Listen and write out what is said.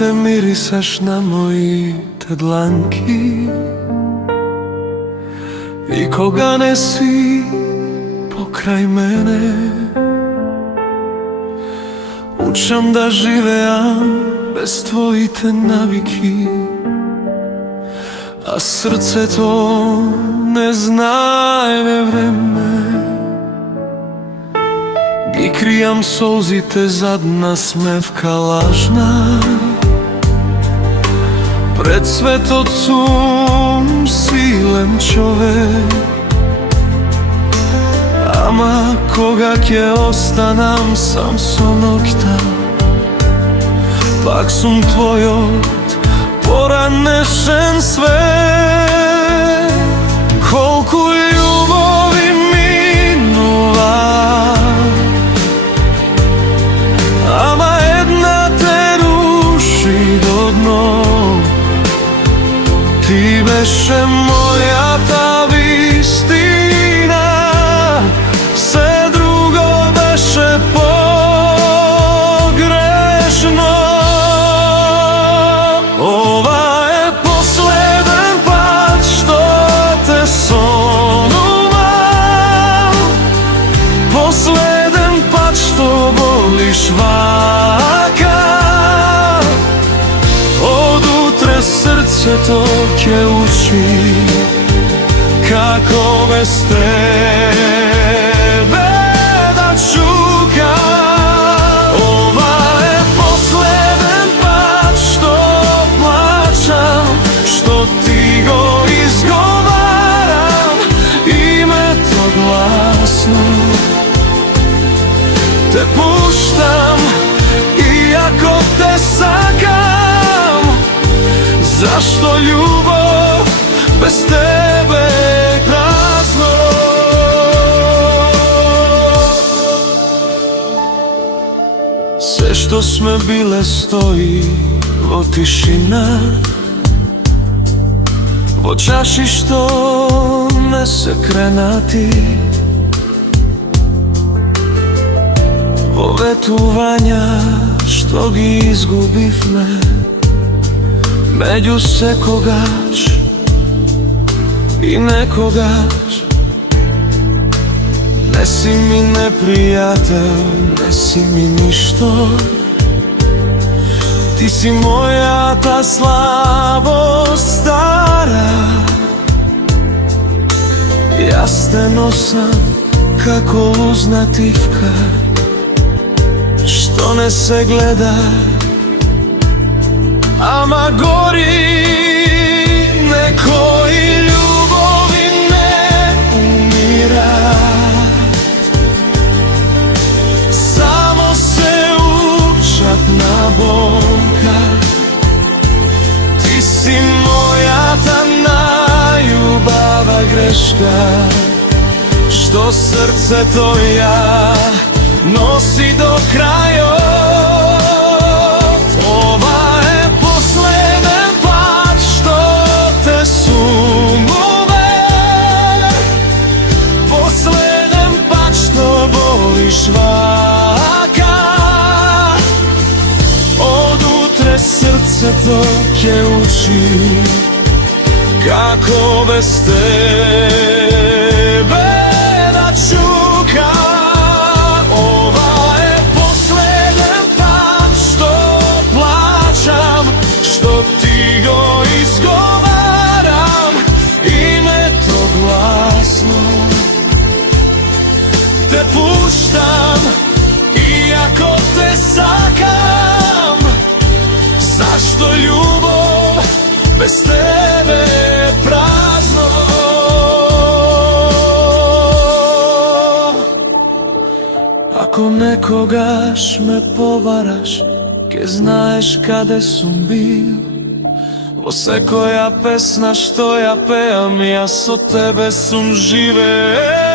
se mirisaš na mojite dlanki i koga ne si pokraj mene. Učam da živeam bez tvojite naviki, a srce to ne znajde vreme. I krijam solzite zadna smevka lažna pred svetocom silem čovek. Ama koga ќе останам сам со ноќта, пак сум твојот поранешен свет. Колку љубови минува, ама една те руши до дно. Ти беше мојата вистина, се друго беше погрешно. Ова е последен пат што те сонувам, последен пат што болиш вака. Од утре срцето ќе учи како без тебе да чука. Ова е последен пат што плачам, што ти го изговарам името гласно. Те пуштам иако те сакам, зашто љубов без тебе е празно. Се што сме биле стои во тишина, во чаши што не се кренати, во ветувања што ги изгубивме меѓу секогаш и некогаш. Не си ми непријател, не си ми ништо, ти си мојата слабост стара. Јас те носам како лузнативка што не се гледа, ама гори. Некои љубови не умират, само се учат на болка. Ти си мојата најубава грешка, што срцето ја носи до крајот. Ова е последен пат што те сумувам, последен пат што болиш вака. Од утре срцето ќе учи како без тебе да чука. Те пуштам иако те сакам, зашто љубов без тебе е празно. Ако некогаш ме побараш, ке знаеш каде сум бил. Во секоја песна што ја пеам, јас со тебе сум живеел.